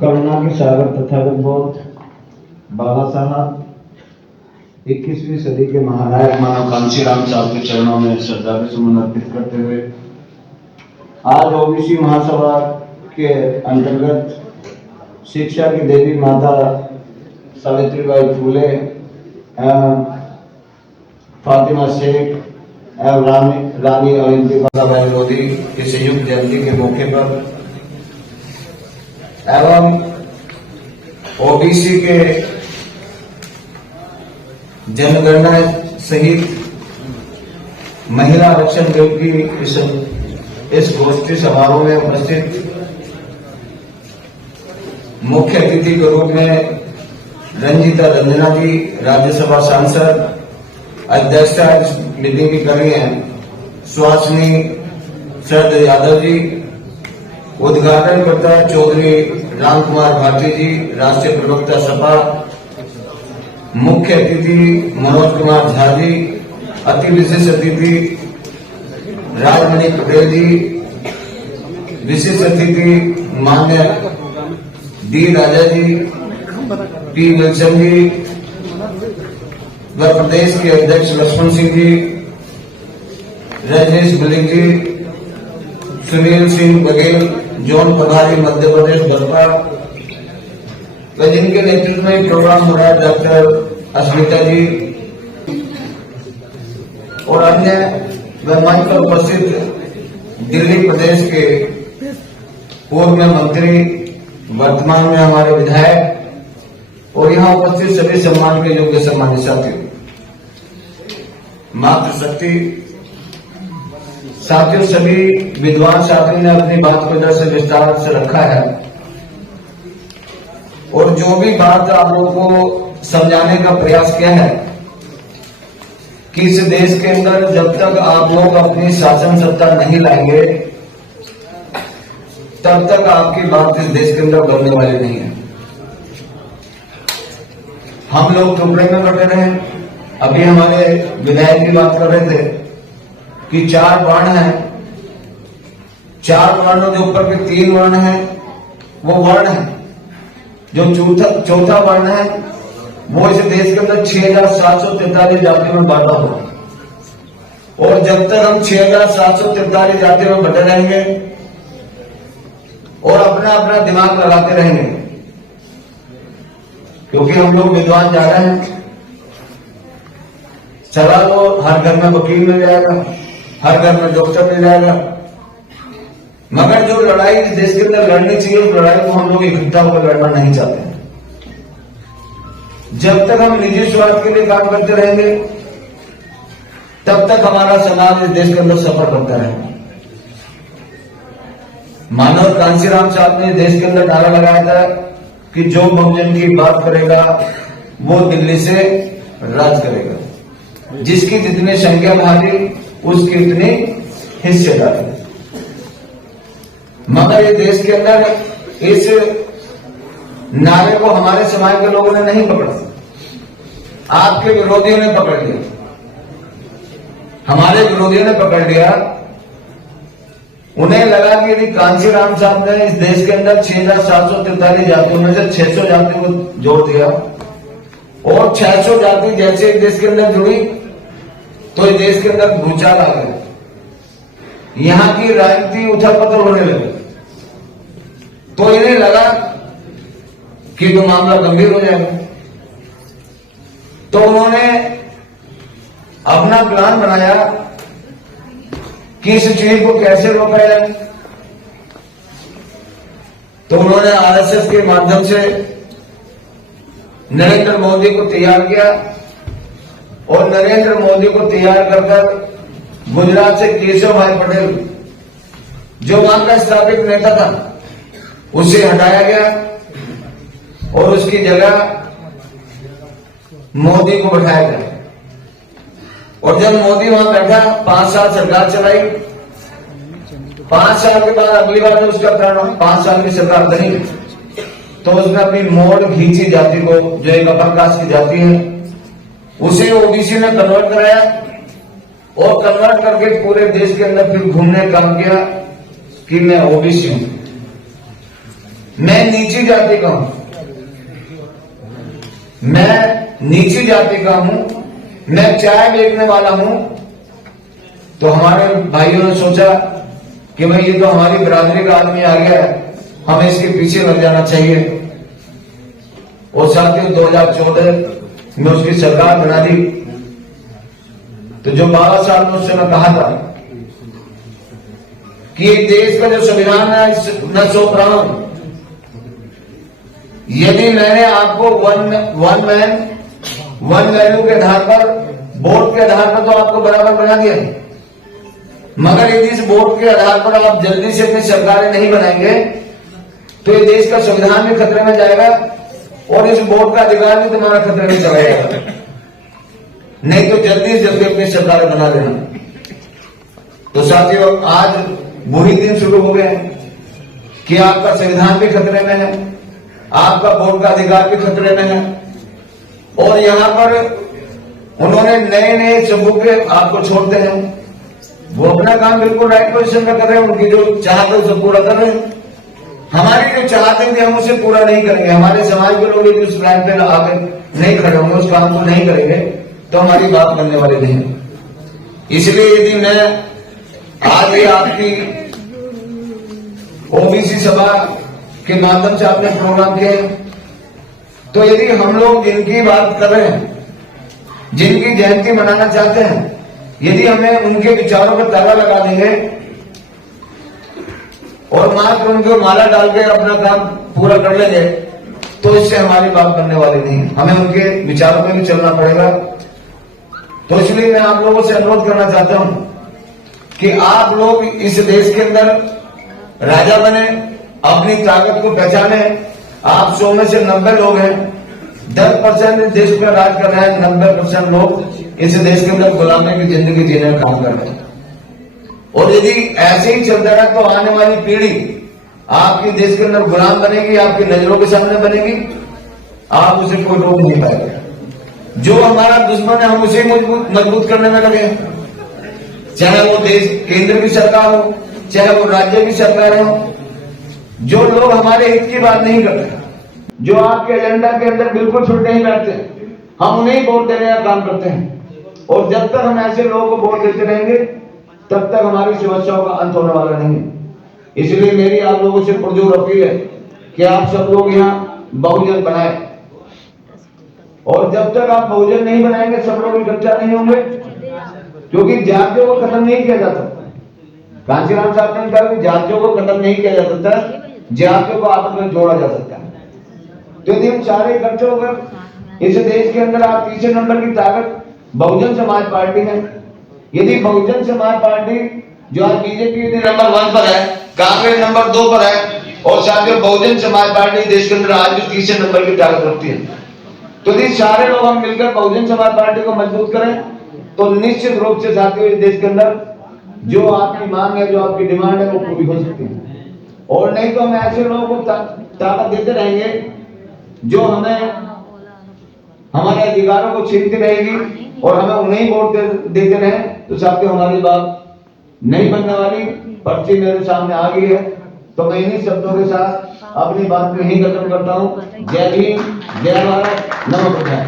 करुणा के सागर तथागत बौद्ध बाबा साहब 21वीं सदी के महानायक मानव कांशीराम साहब के चरणों में श्रद्धा सुमन अर्पित करते हुए आज ओबीसी महासभा के अंतर्गत शिक्षा की देवी माता सावित्रीबाई फूले एवं फातिमा शेख एवं रानी अवंतीबाई लोधी की संयुक्त जयंती के मौके पर एवं ओबीसी के जनगणना सहित महिला आरक्षण बिल की इस गोष्ठी समारोह में उपस्थित मुख्य अतिथि के रूप में रंजीता रंजना जी राज्यसभा सांसद अध्यक्षता इस मीटिंग की कर रही हैं, सुहासिनी शरद यादव जी, उद्घाटन करता है चौधरी राम कुमार भाटी जी राष्ट्रीय प्रवक्ता सपा, मुख्य अतिथि मनोज कुमार झा जी, अति विशेष अतिथि राजमणि पटेल जी, विशेष अतिथि मान्य डी राजा जी, पी विल्सन जी व प्रदेश के अध्यक्ष लक्ष्मण सिंह जी, रजनीश मलिक जी, सुनील सिंह बघेल जोन प्रभारी मध्य प्रदेश बसपा व जिनके नेतृत्व में प्रोग्राम हो रहा है डॉक्टर अस्मिता जी और अन्य व मंच पर उपस्थित दिल्ली प्रदेश के पूर्व मंत्री वर्तमान में हमारे विधायक और यहाँ उपस्थित सभी सम्मान के योग्य सम्मानित साथियों, मातृशक्ति साथियों, सभी विद्वान साथियों ने अपनी बात को इधर से विस्तार से रखा है और जो भी बात आप लोगों को समझाने का प्रयास किया है कि इस देश के अंदर जब तक आप लोग अपनी शासन सत्ता नहीं लाएंगे तब तक आपकी बात इस देश के अंदर बनने वाली नहीं है। हम लोग टुकड़े में बटे रहे। अभी हमारे विधायक की बात कर रहे थे कि 4 वर्ण हैं, 4 वर्णों के ऊपर के 3 वर्ण हैं वो वर्ण है, जो चौथा वर्ण है वो इस देश के अंदर 6,743 जातियों में बांटा हुआ और जब तक हम 6,743 जातियों में बटे रहेंगे और अपना अपना दिमाग लगाते रहेंगे, क्योंकि हम लोग विद्वान जा रहे हैं, चला तो हर घर में वकील मिल जाएगा, हर घर में डॉक्टर मिल जाएगा, मगर जो लड़ाई इस देश के अंदर लड़नी चाहिए उस लड़ाई को हम लोग इकट्ठा होकर लड़ना नहीं चाहते। जब तक हम निजी स्वार्थ के लिए काम करते रहेंगे तब तक हमारा समाज इस देश के अंदर सफर करता रहेगा। मानव कांशीराम साहब ने देश के अंदर नारा लगाया था कि जो बहुजन की बात करेगा वो दिल्ली से राज करेगा, जिसकी जितनी संख्या भारी उसकी इतनी हिस्सेदारी। मगर ये देश के अंदर इस नारे को हमारे समाज के लोगों ने नहीं पकड़ा, आपके विरोधियों ने पकड़ लिया, हमारे विरोधियों ने पकड़ लिया। उन्हें लगा कि यदि कांशीराम साहब ने इस देश के अंदर 6,743 जातियों में से 600 जातियों को जोड़ दिया और 600 जाति जैसे इस देश के अंदर जुड़ी तो इस देश के अंदर भूचाल आ गया, यहां की राजनीति उथल पुथल होने लगी। तो इन्हें लगा कि तो मामला गंभीर हो जाएगा, तो उन्होंने अपना प्लान बनाया कि इस चीज को कैसे रोका जाए। तो उन्होंने आरएसएस के माध्यम से नरेंद्र मोदी को तैयार किया और नरेंद्र मोदी को तैयार कर गुजरात से केशव भाई पटेल जो वहां का स्थापित नेता था उसे हटाया गया और उसकी जगह मोदी को बैठाया गया। और जब मोदी वहां बैठा 5 साल सरकार चलाई, 5 साल के बाद अगली बार जब उसका टर्न 5 साल की सरकार बनी तो उसने अपनी मोड़ घींची जाति को, जो एक अपर कास्ट की जाति है, उसे ओबीसी ने कन्वर्ट कराया और कन्वर्ट करके पूरे देश के अंदर फिर घूमने काम किया कि मैं ओबीसी हूं। मैं नीची जाति का हूं, मैं नीची जाति का हूं, मैं चाय बेचने वाला हूं। तो हमारे भाइयों ने सोचा कि भाई ये तो हमारी बिरादरी का आदमी आ गया है, हमें इसके पीछे लग जाना चाहिए। और साथियों 2014 में उसकी सरकार बना दी। तो जो 12 साल में उससे मैं कहा था कि एक देश का जो संविधान है मैं सौंप रहा हूं, यदि मैंने आपको वन मैन वन वैल्यू के आधार पर, वोट के आधार पर तो आपको बराबर बना दिया, मगर यदि इस वोट के आधार पर आप जल्दी से अपनी सरकारें नहीं बनाएंगे तो ये देश का संविधान भी खतरे में जाएगा और इस वोट का अधिकार भी तुम्हारा खतरे में चला जाएगा। नहीं तो जल्दी से जल्दी अपनी सरकारें बना लेना। तो साथियों आज वही दिन शुरू हो गए कि आपका संविधान भी खतरे में है, आपका वोट का अधिकार भी खतरे में है। और यहां पर उन्होंने नए नए सबूत आपको छोड़ते हैं। वो अपना काम बिल्कुल राइट पोजीशन में कर रहे हैं, उनकी जो चाहत है उसे पूरा कर रहे हैं। हमारी जो चाहते थे हम उसे पूरा नहीं करेंगे, हमारे समाज के लोग यदि उस लाइन पे आगे नहीं खड़े होंगे, उस काम को नहीं करेंगे तो हमारी बात करने वाले नहीं। इसलिए यदि मैं आज ये आपकी ओबीसी सभा के माध्यम से आपने प्रोग्राम किए, तो यदि हम लोग जिनकी बात कर रहे हैं, जिनकी जयंती मनाना चाहते हैं, यदि हमें उनके विचारों पर ताला लगा देंगे और मात्र उनको माला डाल के अपना काम पूरा कर लेंगे तो इससे हमारी बात करने वाली नहीं है। हमें उनके विचारों पर भी चलना पड़ेगा। तो इसलिए मैं आप लोगों से अनुरोध करना चाहता हूं कि आप लोग इस देश के अंदर राजा बने, अपनी ताकत को पहचाने। आप 100 में से 90 लोग हैं, 10% देश पर राज कर रहे हैं, 90% लोग इस देश के अंदर गुलामी की जिंदगी जीने का काम कर रहे हैं। और यदि ऐसे ही चलता रहा तो आने वाली पीढ़ी आपके देश के अंदर गुलाम बनेगी, आपकी नजरों के सामने बनेगी, आप उसे कोई रोक नहीं पाएगा। जो हमारा दुश्मन है हम उसे मजबूत करने में लगे, चाहे वो देश केंद्र की सरकार हो, चाहे वो राज्य की सरकार हो। जो लोग हमारे हित की बात नहीं करते, जो आपके एजेंडा के अंदर बिल्कुल फिट नहीं बैठते, हम उन्हें वोट देने का काम करते हैं। और जब तक हम ऐसे लोगों को वोट देते रहेंगे तब तक हमारी समस्याओं का अंत होने वाला नहीं है। इसलिए मेरी आप लोगों से पुरजोर अपील है कि आप सब लोग यहाँ बहुजन बनाए। और जब तक आप बहुजन नहीं बनाएंगे सब लोग इकट्ठा नहीं होंगे, क्योंकि जातियों को खत्म नहीं किया जा सकता। कांचीराम साहब ने कहा कि जातियों को खत्म नहीं किया जा सकता, जातियों को आपस में जोड़ा जा सकता है। तो यदि हम सारे इकट्ठे होकर इस देश के अंदर आप तीसरे नंबर की ताकत बहुजन समाज पार्टी है। यदि बहुजन समाज पार्टी जो आज बीजेपी नंबर 1 पर है, कांग्रेस नंबर 2 पर है, और साथियों बहुजन समाज पार्टी देश के अंदर आज भी तीसरे नंबर की ताकत रखती है। तो यदि सारे लोग हम मिलकर बहुजन समाज पार्टी को मजबूत करें तो निश्चित रूप से साथियों इस देश के अंदर जो आपकी मांग है, जो आपकी डिमांड है वो पूरी हो सकती है। और नहीं तो हम ऐसे लोगों को ताकत देते रहेंगे जो हमें हमारे अधिकारों को छीनती रहेगी और हमें उन्हें वोट देते रहे, तो साथियों हमारी बात नहीं बनने वाली। पर्ची मेरे सामने आ गई है, तो मैं इन्हीं शब्दों के साथ अपनी बात को यहीं खत्म करता हूँ। जय भीम, जय भारत, नमो बुद्धाय।